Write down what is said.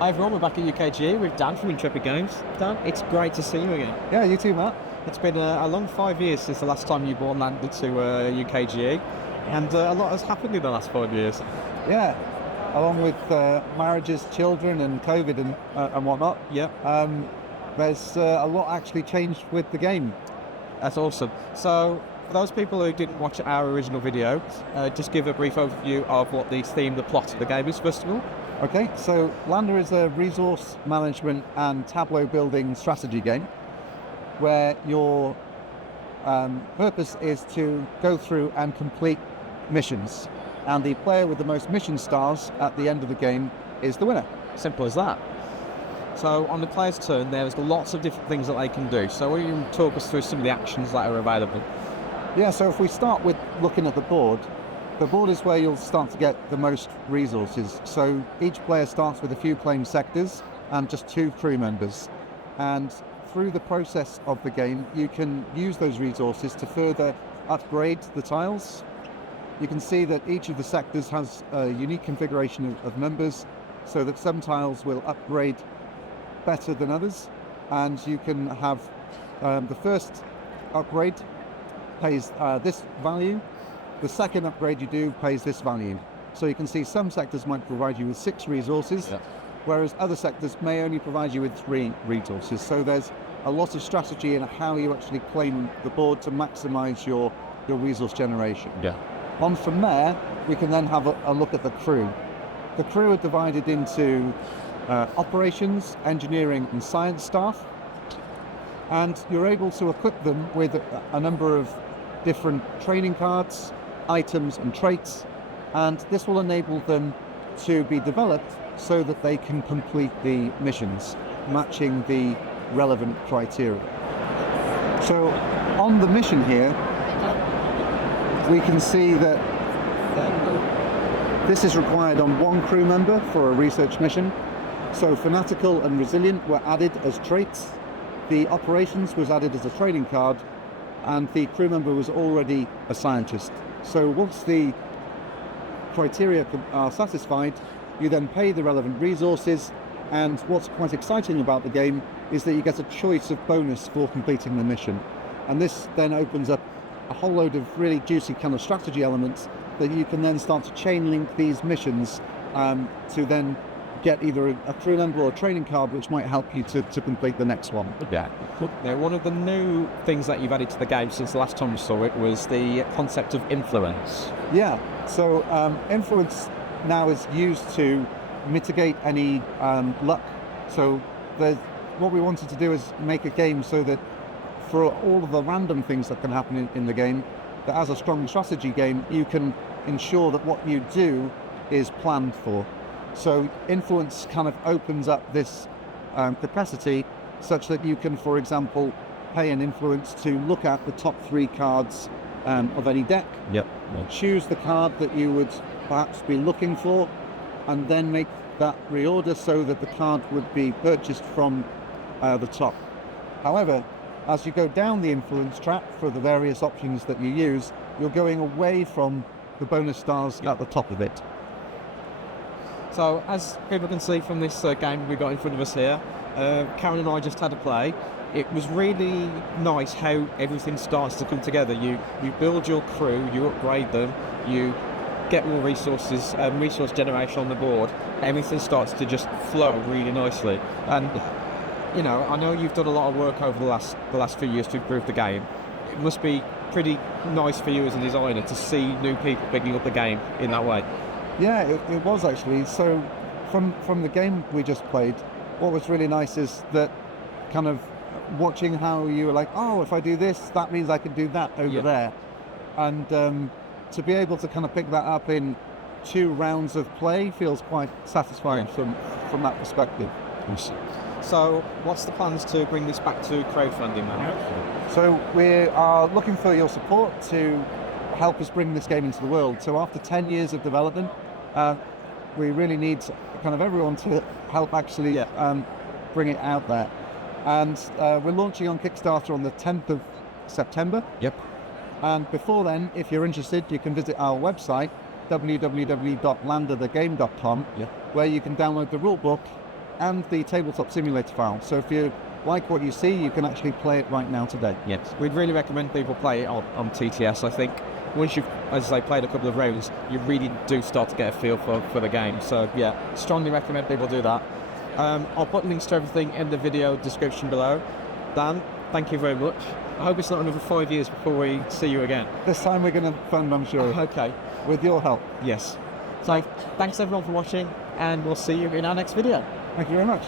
Hi everyone, we're back at UKGE with Dan from Intrepid Games. Dan, it's great to see you again. Yeah, you too, Matt. It's been a long 5 years since the last time you brought LANDER to UKGE, and a lot has happened in the last 5 years. Yeah, along with marriages, children, and COVID and whatnot. Yeah. There's a lot actually changed with the game. That's awesome. So, for those people who didn't watch our original video, just give a brief overview of what the theme, the plot of the game is, first of all. Okay, so LANDER is a resource management and tableau building strategy game where your purpose is to go through and complete missions, and the player with the most mission stars at the end of the game is the winner. Simple as that. So on the player's turn, there's lots of different things that they can do. So will you talk us through some of the actions that are available? Yeah, so if we start with looking at the board is where you'll start to get the most resources. So each player starts with a few claimed sectors and just 2 crew members. And through the process of the game, you can use those resources to further upgrade the tiles. You can see that each of the sectors has a unique configuration of numbers, so that some tiles will upgrade better than others. And you can have the first upgrade pays this value. The second upgrade you do pays this value. So you can see some sectors might provide you with 6 resources, whereas other sectors may only provide you with 3 resources. So there's a lot of strategy in how you actually claim the board to maximize your resource generation. Yeah. On from there, we can then have a look at the crew. The crew are divided into operations, engineering, and science staff. And you're able to equip them with a number of different training cards, items and traits, and this will enable them to be developed so that they can complete the missions, matching the relevant criteria. So on the mission here, we can see that this is required on 1 crew member for a research mission. So fanatical and resilient were added as traits. The operations was added as a trading card, and the crew member was already a scientist. So once the criteria are satisfied, you then pay the relevant resources, and what's quite exciting about the game is that you get a choice of bonus for completing the mission. And this then opens up a whole load of really juicy kind of strategy elements that you can then start to chain link these missions to then get either a crew member or a training card, which might help you to complete the next one. Yeah. Now, one of the new things that you've added to the game since the last time we saw it was the concept of influence. Yeah, so influence now is used to mitigate any luck. So what we wanted to do is make a game so that for all of the random things that can happen in the game, that as a strong strategy game, you can ensure that what you do is planned for. So influence kind of opens up this capacity such that you can, for example, pay an influence to look at the top 3 cards of any deck, choose the card that you would perhaps be looking for, and then make that reorder so that the card would be purchased from the top. However, as you go down the influence track for the various options that you use, you're going away from the bonus stars at the top of it. So, as people can see from this game we got in front of us here, Karen and I just had a play. It was really nice how everything starts to come together. You build your crew, you upgrade them, you get more resources, resource generation on the board. Everything starts to just flow really nicely. And you know, I know you've done a lot of work over the last few years to improve the game. It must be pretty nice for you as a designer to see new people picking up the game in that way. Yeah, it was actually. So from the game we just played, what was really nice is that kind of watching how you were like, oh, if I do this, that means I can do that over there. And to be able to kind of pick that up in 2 rounds of play feels quite satisfying from that perspective. So what's the plans to bring this back to crowdfunding now? So we are looking for your support to help us bring this game into the world. So after 10 years of development, we really need kind of everyone to help actually bring it out there. And we're launching on Kickstarter on the 10th of September. And before then, if you're interested, you can visit our website, www.landerthegame.com, where you can download the rulebook and the tabletop simulator file. So if you like what you see, you can actually play it right now today. Yes, we'd really recommend people play it on TTS. I think once you've, as I say, played a couple of rounds, you really do start to get a feel for the game. So yeah, strongly recommend people do that. I'll put links to everything in the video description below. Dan, thank you very much. I hope it's not another 5 years before we see you again. This time we're going to fund, I'm sure. Okay. With your help. Yes. So thanks everyone for watching, and we'll see you in our next video. Thank you very much.